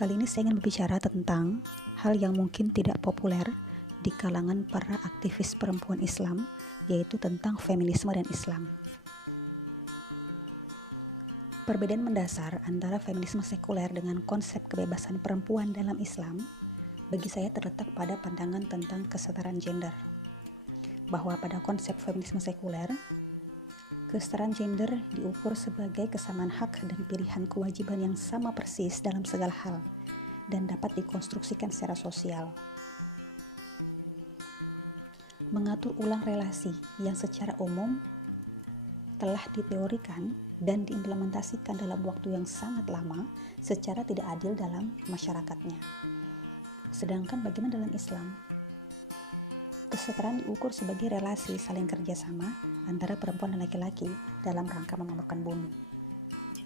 Kali ini saya ingin berbicara tentang hal yang mungkin tidak populer di kalangan para aktivis perempuan Islam, yaitu tentang feminisme dan Islam. Perbedaan mendasar antara feminisme sekuler dengan konsep kebebasan perempuan dalam Islam bagi saya terletak pada pandangan tentang kesetaraan gender. Bahwa pada konsep feminisme sekuler, kesetaraan gender diukur sebagai kesamaan hak dan pilihan kewajiban yang sama persis dalam segala hal dan dapat dikonstruksikan secara sosial. Mengatur ulang relasi yang secara umum telah diteorikan dan diimplementasikan dalam waktu yang sangat lama secara tidak adil dalam masyarakatnya. Sedangkan bagaimana dalam Islam? Kesetaraan diukur sebagai relasi saling kerjasama antara perempuan dan laki-laki dalam rangka memakmurkan bumi.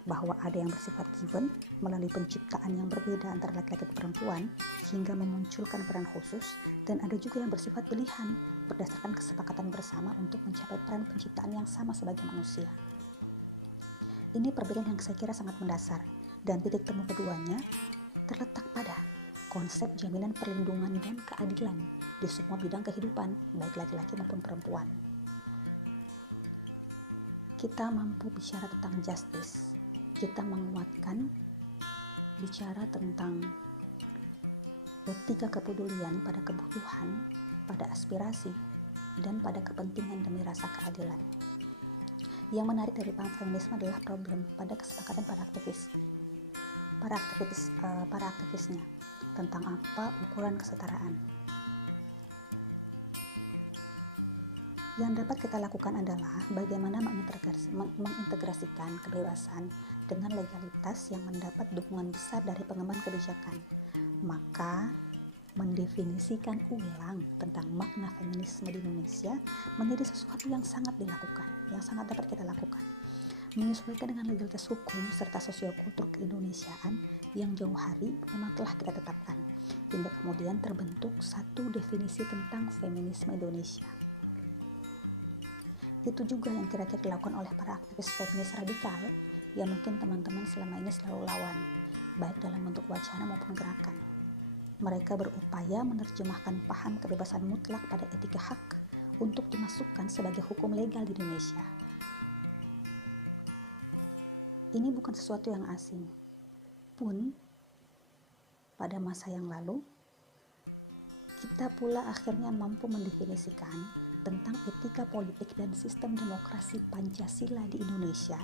Bahwa ada yang bersifat given melalui penciptaan yang berbeda antara laki-laki dan perempuan hingga memunculkan peran khusus, dan ada juga yang bersifat pilihan berdasarkan kesepakatan bersama untuk mencapai peran penciptaan yang sama sebagai manusia. Ini perbedaan yang saya kira sangat mendasar, dan titik temu keduanya terletak pada konsep jaminan perlindungan dan keadilan di semua bidang kehidupan, baik laki-laki maupun perempuan. Kita mampu bicara tentang justice, kita menguatkan bicara tentang etika kepedulian pada kebutuhan, pada aspirasi, dan pada kepentingan demi rasa keadilan. Yang menarik dari paham feminisme adalah problem pada kesepakatan para aktivisnya tentang apa ukuran kesetaraan. Yang dapat kita lakukan adalah bagaimana mengintegrasikan kebebasan dengan legalitas yang mendapat dukungan besar dari pengemban kebijakan. Maka, mendefinisikan ulang tentang makna feminisme di Indonesia menjadi sesuatu yang sangat dilakukan, yang sangat dapat kita lakukan. Menyesuaikan dengan legalitas hukum serta sosiokultur keindonesiaan yang jauh hari memang telah kita tetapkan, hingga kemudian terbentuk satu definisi tentang feminisme Indonesia. Itu juga yang kira-kira dilakukan oleh para aktivis feminis radikal yang mungkin teman-teman selama ini selalu lawan, baik dalam bentuk wacana maupun gerakan. Mereka berupaya menerjemahkan paham kebebasan mutlak pada etika hak untuk dimasukkan sebagai hukum legal di Indonesia. Ini bukan sesuatu yang asing. Pun, pada masa yang lalu, kita pula akhirnya mampu mendefinisikan tentang etika politik dan sistem demokrasi Pancasila di Indonesia,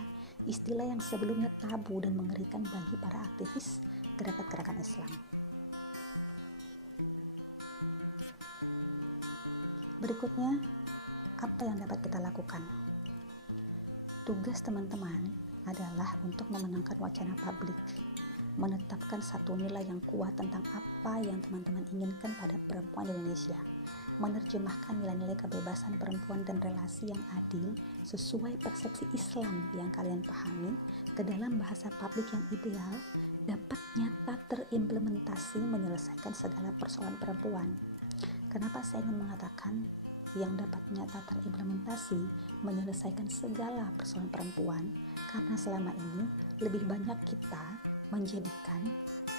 istilah yang sebelumnya tabu dan mengerikan bagi para aktivis gerakan-gerakan Islam. Berikutnya, apa yang dapat kita lakukan? Tugas teman-teman adalah untuk memenangkan wacana publik, menetapkan satu nilai yang kuat tentang apa yang teman-teman inginkan pada perempuan Indonesia, menerjemahkan nilai-nilai kebebasan perempuan dan relasi yang adil sesuai persepsi Islam yang kalian pahami ke dalam bahasa publik yang ideal dapat nyata terimplementasi menyelesaikan segala persoalan perempuan. Kenapa saya ingin mengatakan yang dapat nyata terimplementasi menyelesaikan segala persoalan perempuan? Karena selama ini lebih banyak kita menjadikan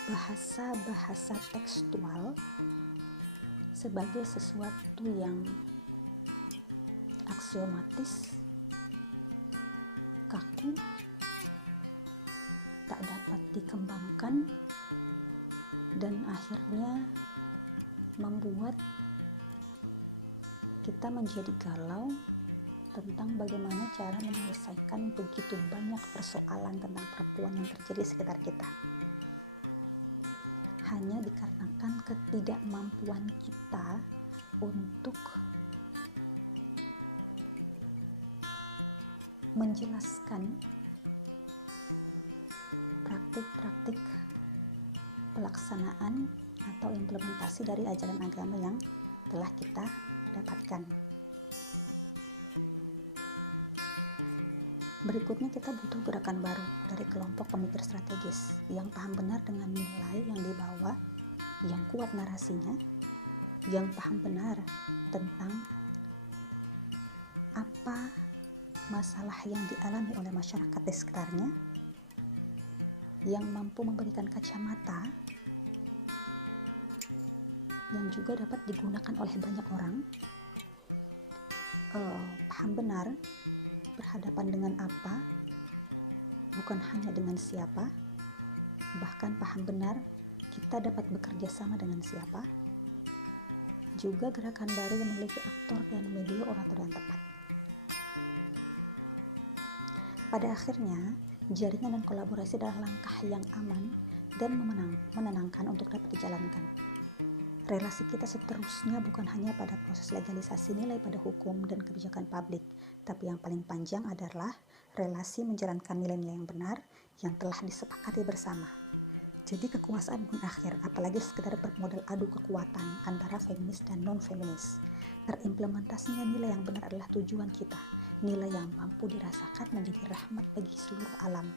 bahasa-bahasa tekstual sebagai sesuatu yang aksiomatis, kaku, tak dapat dikembangkan, dan akhirnya membuat kita menjadi galau tentang bagaimana cara menyelesaikan begitu banyak persoalan tentang perempuan yang terjadi di sekitar kita. Hanya dikarenakan ketidakmampuan kita untuk menjelaskan praktik-praktik pelaksanaan atau implementasi dari ajaran agama yang telah kita dapatkan. Berikutnya kita butuh gerakan baru dari kelompok pemikir strategis yang paham benar dengan nilai yang dibawa, yang kuat narasinya, yang paham benar tentang apa masalah yang dialami oleh masyarakat di sekitarnya, yang mampu memberikan kacamata yang juga dapat digunakan oleh banyak orang. Paham benar berhadapan dengan apa, bukan hanya dengan siapa. Bahkan paham benar kita dapat bekerja sama dengan siapa. Juga gerakan baru yang memiliki aktor dan media orator yang tepat. Pada akhirnya, jaringan dan kolaborasi adalah langkah yang aman dan menenangkan untuk dapat dijalankan. Relasi kita seterusnya bukan hanya pada proses legalisasi nilai pada hukum dan kebijakan publik, tapi yang paling panjang adalah relasi menjalankan nilai-nilai yang benar yang telah disepakati bersama. Jadi kekuasaan pun akhir, apalagi sekedar bermodal adu kekuatan antara feminis dan non-feminis. Terimplementasinya nilai yang benar adalah tujuan kita, nilai yang mampu dirasakan menjadi rahmat bagi seluruh alam.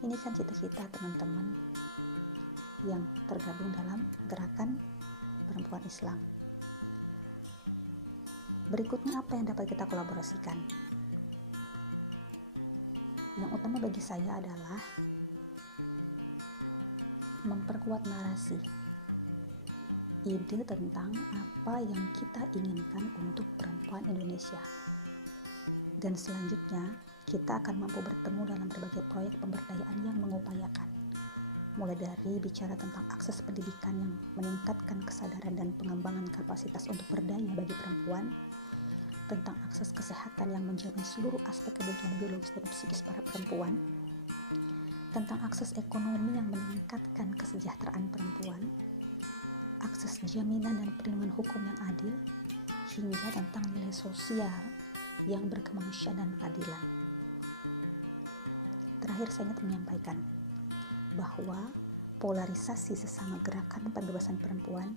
Ini kan cita-cita teman-teman yang tergabung dalam gerakan perempuan Islam. Berikutnya apa yang dapat kita kolaborasikan? Yang utama bagi saya adalah memperkuat narasi, ide tentang apa yang kita inginkan untuk perempuan Indonesia. Dan selanjutnya, kita akan mampu bertemu dalam berbagai proyek pemberdayaan yang mengupayakan. Mulai dari bicara tentang akses pendidikan yang meningkatkan kesadaran dan pengembangan kapasitas untuk berdaya bagi perempuan, tentang akses kesehatan yang menjamin seluruh aspek kebutuhan biologis dan psikis para perempuan, tentang akses ekonomi yang meningkatkan kesejahteraan perempuan, akses jaminan dan perlindungan hukum yang adil, hingga tentang nilai sosial yang berkemanusiaan dan keadilan. Terakhir saya ingin menyampaikan bahwa polarisasi sesama gerakan pembebasan perempuan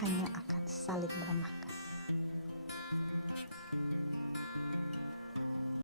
hanya akan saling melemahkan.